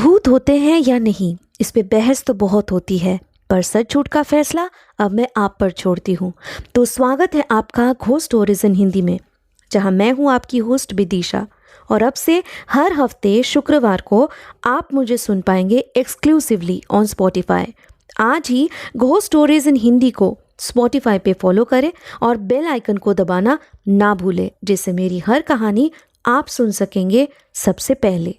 भूत होते हैं या नहीं, इस पे बहस तो बहुत होती है, पर सच झूठ का फैसला अब मैं आप पर छोड़ती हूँ। तो स्वागत है आपका घोस्ट स्टोरीज इन हिंदी में, जहाँ मैं हूँ आपकी होस्ट विदिशा। और अब से हर हफ्ते शुक्रवार को आप मुझे सुन पाएंगे एक्सक्लूसिवली ऑन स्पॉटिफाई। आज ही घोस्ट स्टोरीज इन हिंदी को स्पॉटिफाई पे फॉलो करें और बेल आइकन को दबाना ना भूलें, जिससे मेरी हर कहानी आप सुन सकेंगे सबसे पहले।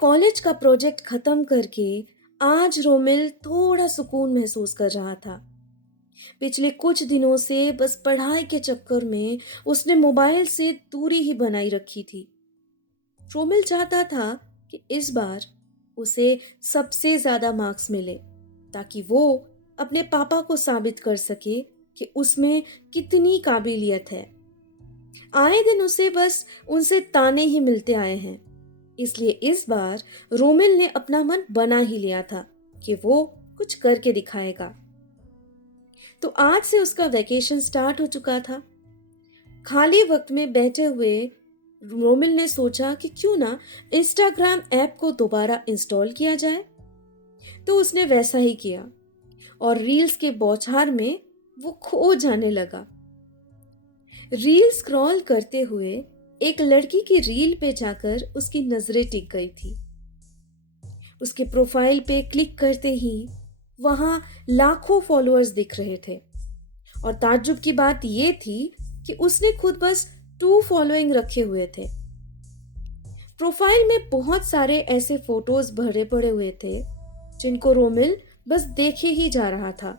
कॉलेज का प्रोजेक्ट खत्म करके आज रोमिल थोड़ा सुकून महसूस कर रहा था। पिछले कुछ दिनों से बस पढ़ाई के चक्कर में उसने मोबाइल से दूरी ही बनाई रखी थी। रोमिल चाहता था कि इस बार उसे सबसे ज्यादा मार्क्स मिले, ताकि वो अपने पापा को साबित कर सके कि उसमें कितनी काबिलियत है। आए दिन उसे बस उनसे ताने ही मिलते आए हैं, इसलिए इस बार रोमिल ने अपना मन बना ही लिया था कि वो कुछ करके दिखाएगा। तो आज से उसका वैकेशन स्टार्ट हो चुका था। खाली वक्त में बैठे हुए रोमिल ने सोचा कि क्यों ना इंस्टाग्राम ऐप को दोबारा इंस्टॉल किया जाए। तो उसने वैसा ही किया और रील्स के बौछार में वो खो जाने लगा। रील स्क्रॉल करते हुए एक लड़की की रील पे जाकर उसकी नजरें टिक गई थी। उसके प्रोफाइल पे क्लिक करते ही वहां लाखों फॉलोअर्स दिख रहे थे, और ताज्जुब की बात यह थी कि उसने खुद बस 2 फॉलोइंग रखे हुए थे। प्रोफाइल में बहुत सारे ऐसे फोटोज भरे पड़े हुए थे जिनको रोमिल बस देखे ही जा रहा था।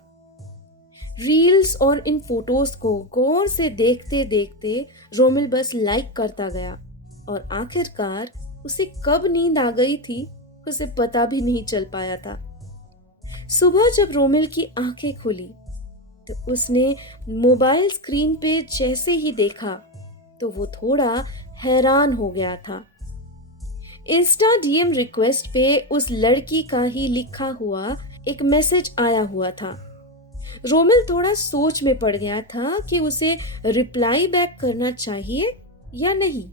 रील्स और इन फोटोज को गौर से देखते देखते रोमिल बस लाइक करता गया, और आखिरकार उसे कब नींद आ गई थी उसे पता भी नहीं चल पाया था। सुबह जब रोमिल की आंखें खुली तो उसने मोबाइल स्क्रीन पे जैसे ही देखा तो वो थोड़ा हैरान हो गया था। इंस्टा डीएम रिक्वेस्ट पे उस लड़की का ही लिखा हुआ एक मैसेज आया हुआ था। रोमिल थोड़ा सोच में पड़ गया था कि उसे रिप्लाई बैक करना चाहिए या नहीं।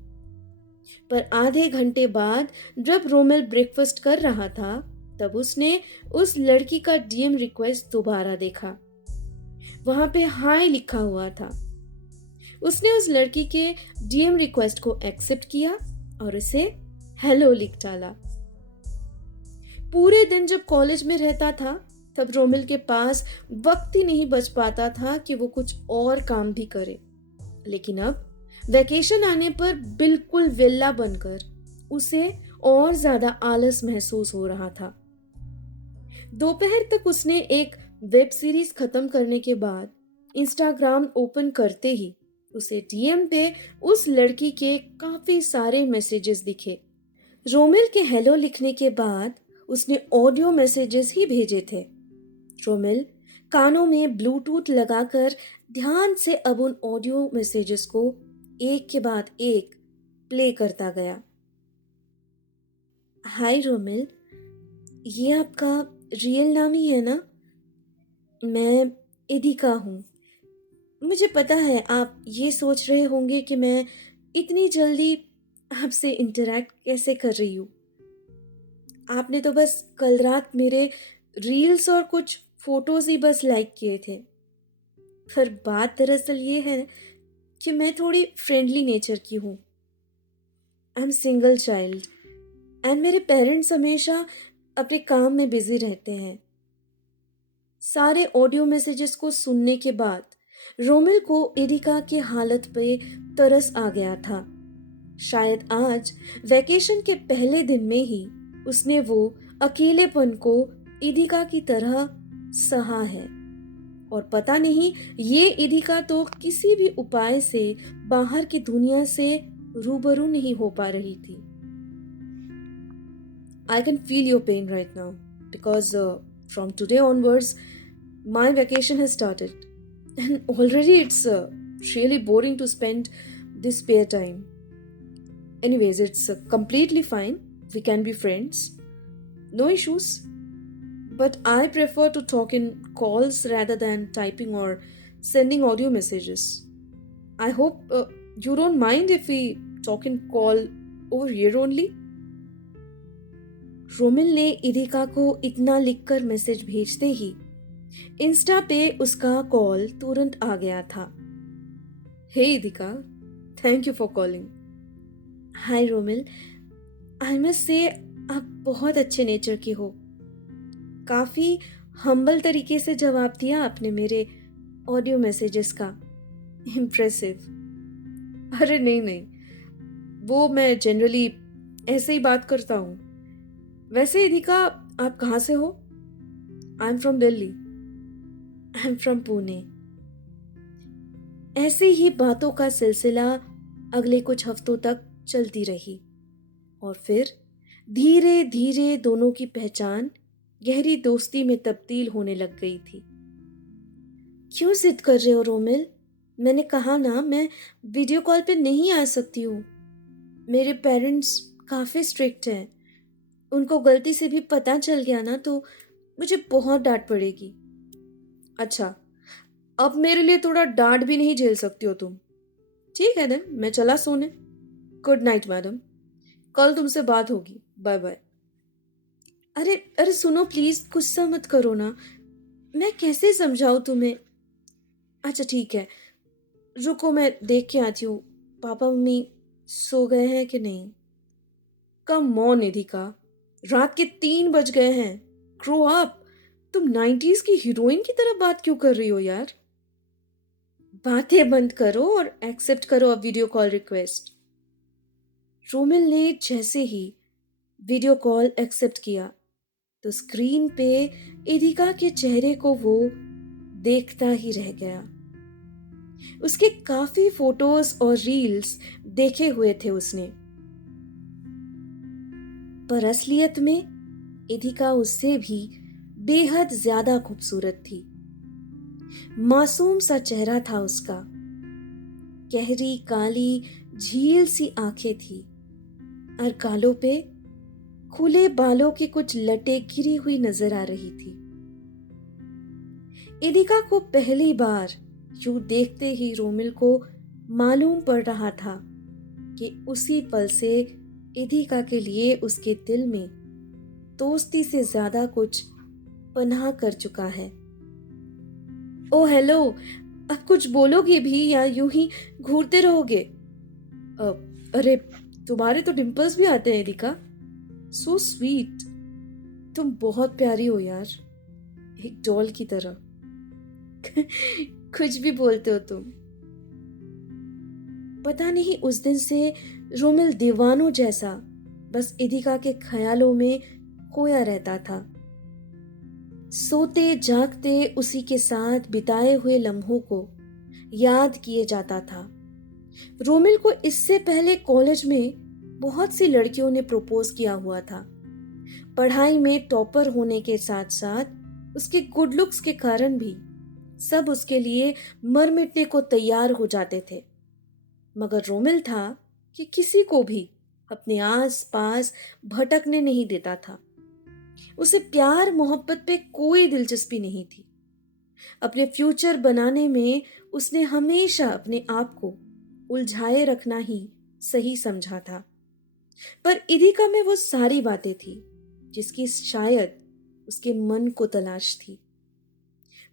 पर आधे घंटे बाद जब रोमिल ब्रेकफास्ट कर रहा था तब उसने उस लड़की का डीएम रिक्वेस्ट दोबारा देखा। वहां पे हाय लिखा हुआ था। उसने उस लड़की के डीएम रिक्वेस्ट को एक्सेप्ट किया और उसे हेलो लिख डाला। पूरे दिन जब कॉलेज में रहता था तब रोमिल के पास वक्त ही नहीं बच पाता था कि वो कुछ और काम भी करे, लेकिन अब वैकेशन आने पर बिल्कुल वेला बनकर उसे और ज्यादा आलस महसूस हो रहा था। दोपहर तक उसने एक वेब सीरीज खत्म करने के बाद इंस्टाग्राम ओपन करते ही उसे डीएम पे उस लड़की के काफी सारे मैसेजेस दिखे। रोमिल के हेलो लिखने के बाद उसने ऑडियो मैसेजेस ही भेजे थे। रोमिल कानों में ब्लूटूथ लगाकर ध्यान से अब उन ऑडियो मैसेजेस को एक के बाद एक प्ले करता गया। हाय रोमिल, ये आपका रियल नाम ही है ना? मैं इदिका हूँ। मुझे पता है आप ये सोच रहे होंगे कि मैं इतनी जल्दी आपसे इंटरैक्ट कैसे कर रही हूँ। आपने तो बस कल रात मेरे रील्स और कुछ फोटोज ही बस लाइक किए थे। पर बात दरअसल ये है कि मैं थोड़ी फ्रेंडली नेचर की हूँ। I am single child and मेरे पेरेंट्स हमेशा अपने काम में बिजी रहते हैं। सारे ऑडियो मैसेजेस को सुनने के बाद रोमिल को एरिका की हालत पे तरस आ गया था। शायद आज वैकेशन के पहले दिन में ही उसने वो अकेलेपन को इदिका की तरह सहा है, और पता नहीं ये इदिका तो किसी भी उपाय से बाहर की दुनिया से रूबरू नहीं हो पा रही थी। I can feel your pain right now because from today onwards my vacation has started, and already it's really boring to spend this spare time. Anyways, it's completely fine. We can be friends. No issues. But I prefer to talk in calls rather than typing or sending audio messages. I hope you don't mind if we talk in call over here only. Romil ने इदिका को इतना लिखकर message भेजते ही Insta पे उसका call तुरंत आ गया था। Hey Idika, thank you for calling. Hi Romil, I must say आप बहुत अच्छे नेचर की हो। काफ़ी हम्बल तरीके से जवाब दिया आपने मेरे ऑडियो मैसेजेस का। इम्प्रेसिव। अरे नहीं नहीं, वो मैं जनरली ऐसे ही बात करता हूँ। वैसे इदिका, आप कहाँ से हो? I am from Delhi. I am from Pune. ऐसे ही बातों का सिलसिला अगले कुछ हफ्तों तक चलती रही और फिर धीरे धीरे दोनों की पहचान गहरी दोस्ती में तब्दील होने लग गई थी। क्यों जिद कर रहे हो रोमिल? मैंने कहा ना, मैं वीडियो कॉल पे नहीं आ सकती हूँ। मेरे पेरेंट्स काफ़ी स्ट्रिक्ट हैं। उनको गलती से भी पता चल गया ना तो मुझे बहुत डांट पड़ेगी। अच्छा, अब मेरे लिए थोड़ा डांट भी नहीं झेल सकती हो तुम? ठीक है देन, मैं चला सोने। गुड नाइट मैडम, कल तुमसे बात होगी। Bye bye. अरे अरे सुनो प्लीज, गुस्सा मत करो ना। मैं कैसे समझाऊं तुम्हें? अच्छा ठीक है, रुको मैं देख के आती हूँ पापा मम्मी सो गए हैं कि नहीं। कम ऑन निधिका, रात के 3 बज गए हैं। Grow up. तुम 90s की हीरोइन की तरह बात क्यों कर रही हो यार? बातें बंद करो और एक्सेप्ट करो अब वीडियो कॉल रिक्वेस्ट। रोमिल ने जैसे ही वीडियो कॉल एक्सेप्ट किया तो स्क्रीन पे इदिका के चेहरे को वो देखता ही रह गया। उसके काफी फोटोज और रील्स देखे हुए थे उसने, पर असलियत में इदिका उससे भी बेहद ज्यादा खूबसूरत थी। मासूम सा चेहरा था उसका, गहरी काली झील सी आंखें थी और गालों पे खुले बालों की कुछ लटें गिरी हुई नजर आ रही थी। इदिका को पहली बार यूं देखते ही रोमिल को मालूम पड़ रहा था कि उसी पल से इदिका के लिए उसके दिल में दोस्ती से ज्यादा कुछ पनाह कर चुका है। ओ हेलो, अब कुछ बोलोगे भी या यूं ही घूरते रहोगे? अरे तुम्हारे तो डिंपल्स भी आते हैं इदिका। So sweet. तुम बहुत प्यारी हो यार, एक डॉल की तरह। कुछ भी बोलते हो तुम। पता नहीं उस दिन से रोमिल दीवानों जैसा बस इदिका के ख्यालों में खोया रहता था। सोते जागते उसी के साथ बिताए हुए लम्हों को याद किए जाता था। रोमिल को इससे पहले कॉलेज में बहुत सी लड़कियों ने प्रपोज किया हुआ था। पढ़ाई में टॉपर होने के साथ साथ उसके गुड लुक्स के कारण भी सब उसके लिए मर मिटने को तैयार हो जाते थे। मगर रोमिल था कि किसी को भी अपने आस पास भटकने नहीं देता था। उसे प्यार मोहब्बत पे कोई दिलचस्पी नहीं थी। अपने फ्यूचर बनाने में उसने हमेशा अपने आप को उलझाए रखना ही सही समझा था। पर इदिका में वो सारी बातें थी जिसकी शायद उसके मन को तलाश थी।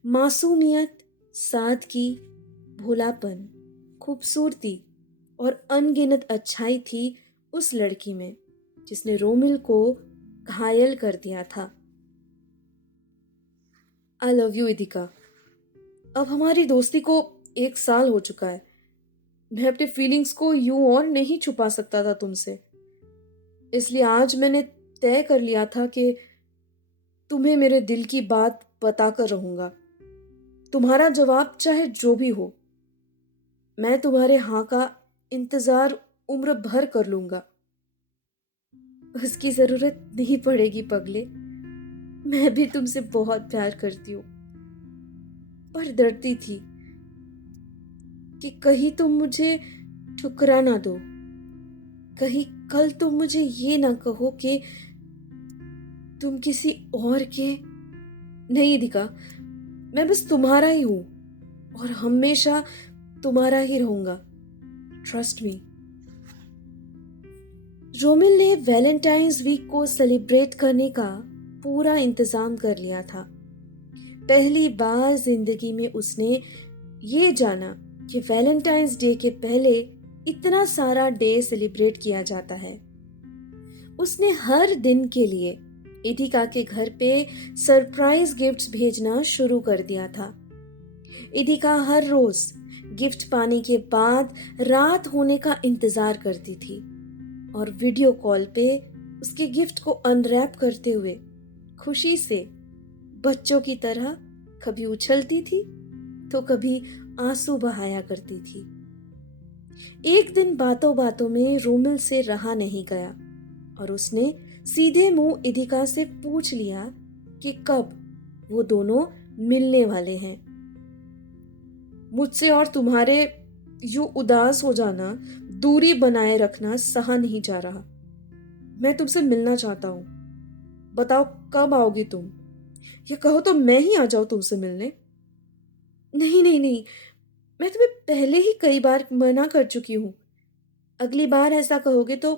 मासूमियत, सादगी, भोलापन, खूबसूरती और अनगिनत अच्छाई थी उस लड़की में जिसने रोमिल को घायल कर दिया था। I love you Idika. अब हमारी दोस्ती को 1 साल हो चुका है। मैं अपने फीलिंग्स को यूं और नहीं छुपा सकता था तुमसे, इसलिए आज मैंने तय कर लिया था कि तुम्हें मेरे दिल की बात बताकर रहूंगा। तुम्हारा जवाब चाहे जो भी हो, मैं तुम्हारे हाँ का इंतजार उम्र भर कर लूंगा। उसकी जरूरत नहीं पड़ेगी पगले। मैं भी तुमसे बहुत प्यार करती हूँ, पर डरती थी कि कहीं तुम मुझे ठुकरा ना दो। कहीं कल तुम मुझे ये ना कहो कि तुम किसी और के। नहीं दिखा, मैं बस तुम्हारा ही हूं और हमेशा तुम्हारा ही रहूंगा। Trust me. रोमिल ने वैलेंटाइंस वीक को सेलिब्रेट करने का पूरा इंतजाम कर लिया था। पहली बार जिंदगी में उसने ये जाना कि वैलेंटाइंस डे के पहले इतना सारा डे सेलिब्रेट किया जाता है। उसने हर दिन के लिए इदिका के घर पे सरप्राइज गिफ्ट्स भेजना शुरू कर दिया था। इदिका हर रोज गिफ्ट पाने के बाद रात होने का इंतजार करती थी और वीडियो कॉल पे उसके गिफ्ट को अनरैप करते हुए खुशी से बच्चों की तरह कभी उछलती थी तो कभी आंसू बहाया करती थी। एक दिन बातों बातों में रोमिल से रहा नहीं गया और उसने सीधे मुंह इदिका से पूछ लिया कि कब वो दोनों मिलने वाले हैं। मुझसे और तुम्हारे यूं उदास हो जाना, दूरी बनाए रखना सहा नहीं जा रहा। मैं तुमसे मिलना चाहता हूं। बताओ कब आओगी तुम, या कहो तो मैं ही आ जाऊं तुमसे मिलने। नहीं नहीं नहीं, मैं तुम्हें पहले ही कई बार मना कर चुकी हूं। अगली बार ऐसा कहोगे तो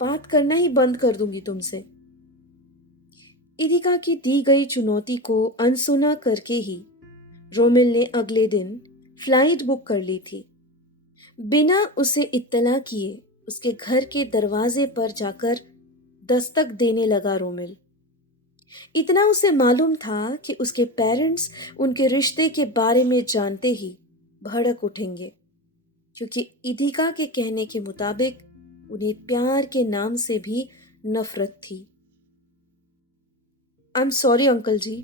बात करना ही बंद कर दूंगी तुमसे। इदिका की दी गई चुनौती को अनसुना करके ही रोमिल ने अगले दिन फ्लाइट बुक कर ली थी। बिना उसे इत्तला किए उसके घर के दरवाजे पर जाकर दस्तक देने लगा रोमिल। इतना उसे मालूम था कि उसके पेरेंट्स उनके रिश्ते के बारे में जानते ही भड़क उठेंगे, क्योंकि इदिका के कहने के मुताबिक उन्हें प्यार के नाम से भी नफरत थी। आई एम सॉरी अंकल जी,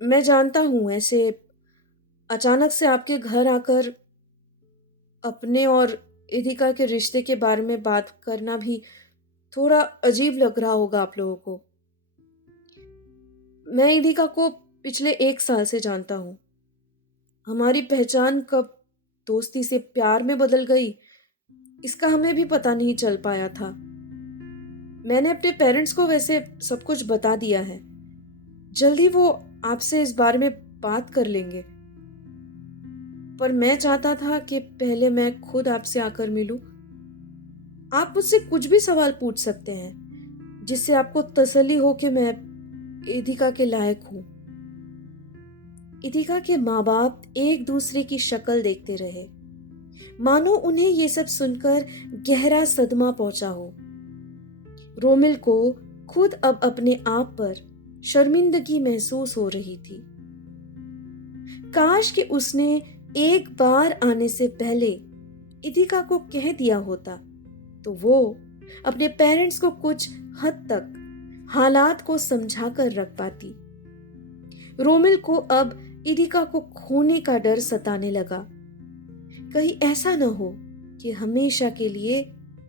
मैं जानता हूं ऐसे अचानक से आपके घर आकर अपने और इदिका के रिश्ते के बारे में बात करना भी थोड़ा अजीब लग रहा होगा आप लोगों को। मैं इदिका को पिछले 1 साल से जानता हूं। हमारी पहचान कब दोस्ती से प्यार में बदल गई, इसका हमें भी पता नहीं चल पाया था। मैंने अपने पेरेंट्स को वैसे सब कुछ बता दिया है। जल्दी वो आपसे इस बारे में बात कर लेंगे, पर मैं चाहता था कि पहले मैं खुद आपसे आकर मिलूं। आप मुझसे कुछ भी सवाल पूछ सकते हैं जिससे आपको तसल्ली हो कि मैं इदिका के लायक हूं। इदिका के माँ बाप एक दूसरे की शक्ल देखते रहे, मानो उन्हें ये सब सुनकर गहरा सदमा पहुंचा हो। रोमिल को खुद अब अपने आप पर शर्मिंदगी महसूस हो रही थी। काश कि उसने एक बार आने से पहले इदिका को कह दिया होता तो वो अपने पेरेंट्स को कुछ हद तक हालात को समझा कर रख पाती। रोमिल को अब इदिका को खोने का डर सताने लगा। कहीं ऐसा न हो कि हमेशा के लिए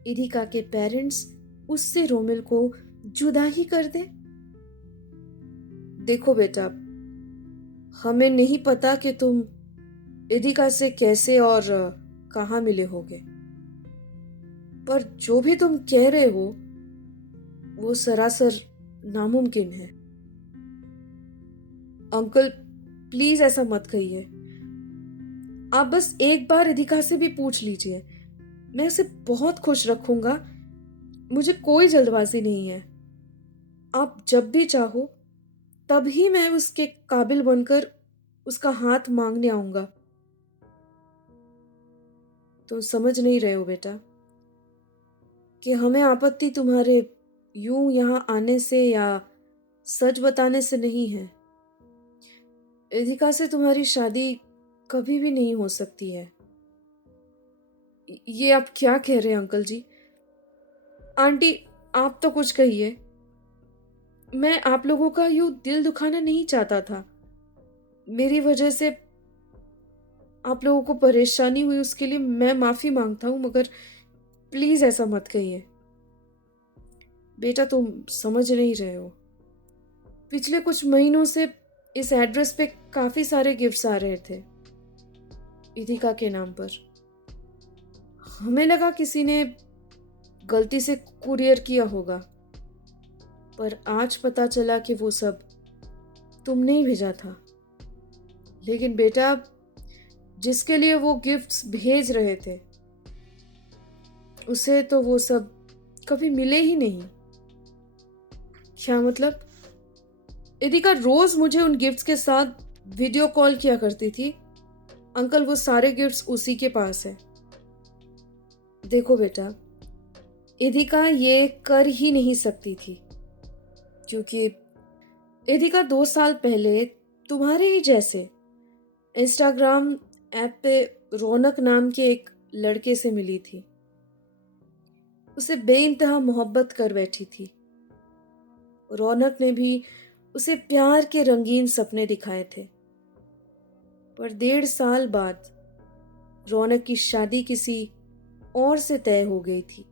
इदिका के पेरेंट्स उससे रोमिल को जुदा ही कर दे। देखो बेटा, हमें नहीं पता कि तुम इदिका से कैसे और कहाँ मिले होगे, पर जो भी तुम कह रहे हो वो सरासर नामुमकिन है। अंकल प्लीज ऐसा मत कहिए। आप बस एक बार इदिका से भी पूछ लीजिए। मैं उसे बहुत खुश रखूंगा। मुझे कोई जल्दबाजी नहीं है। आप जब भी चाहो तभी मैं उसके काबिल बनकर उसका हाथ मांगने आऊंगा। तो समझ नहीं रहे हो बेटा कि हमें आपत्ति तुम्हारे यूं यहाँ आने से या सच बताने से नहीं है। इदिका से तुम्हारी शादी कभी भी नहीं हो सकती है। ये आप क्या कह रहे हैं अंकल जी? आंटी आप तो कुछ कहिए। मैं आप लोगों का यूं दिल दुखाना नहीं चाहता था। मेरी वजह से आप लोगों को परेशानी हुई उसके लिए मैं माफी मांगता हूं, मगर प्लीज ऐसा मत कहिए। बेटा तुम समझ नहीं रहे हो। पिछले कुछ महीनों से इस एड्रेस पे काफी सारे गिफ्ट्स आ रहे थे इदिका के नाम पर। हमें लगा किसी ने गलती से कुरियर किया होगा, पर आज पता चला कि वो सब तुमने ही भेजा था। लेकिन बेटा, जिसके लिए वो गिफ्ट्स भेज रहे थे उसे तो वो सब कभी मिले ही नहीं। क्या मतलब? इदिका रोज मुझे उन गिफ्ट्स के साथ वीडियो कॉल किया करती थी। अंकल, वो सारे गिफ्ट्स उसी के पास है। देखो बेटा, इदिका ये कर ही नहीं सकती थी, क्योंकि इदिका 2 साल पहले तुम्हारे ही जैसे इंस्टाग्राम ऐप पे रौनक नाम के एक लड़के से मिली थी। उसे बेइंतहा मोहब्बत कर बैठी थी। रौनक ने भी उसे प्यार के रंगीन सपने दिखाए थे। पर 1.5 साल बाद रौनक की शादी किसी और से तय हो गई थी,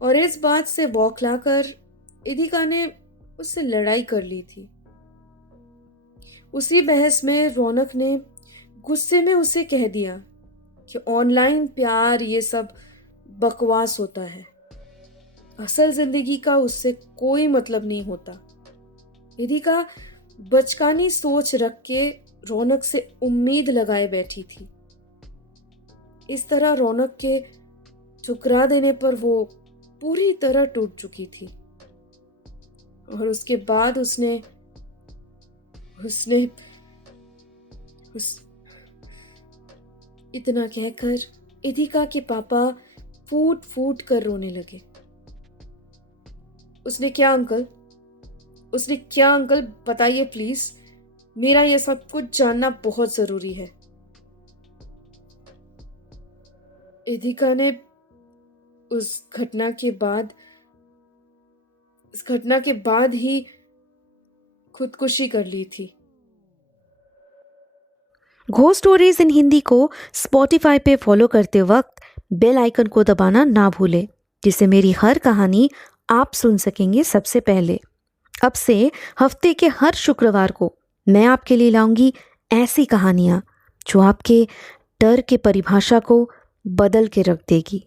और इस बात से बौखलाकर इदिका ने उससे लड़ाई कर ली थी। उसी बहस में रौनक ने गुस्से में उसे कह दिया कि ऑनलाइन प्यार ये सब बकवास होता है, असल जिंदगी का उससे कोई मतलब नहीं होता। इदिका बचकानी सोच रख के रौनक से उम्मीद लगाए बैठी थी। इस तरह रौनक के ठुकरा देने पर वो पूरी तरह टूट चुकी थी, और उसके बाद उसने उसने उस इतना कहकर इदिका के पापा फूट फूट कर रोने लगे। उसने क्या अंकल, बताइए प्लीज, मेरा यह सब कुछ जानना बहुत जरूरी है। इदिका ने उस घटना के बाद ही खुदकुशी कर ली थी। घोस्ट स्टोरीज इन हिंदी को स्पॉटिफाई पे फॉलो करते वक्त बेल आइकन को दबाना ना भूलें, जिससे मेरी हर कहानी आप सुन सकेंगे सबसे पहले। अब से हफ्ते के हर शुक्रवार को मैं आपके लिए लाऊंगी ऐसी कहानियाँ जो आपके डर के परिभाषा को बदल के रख देगी।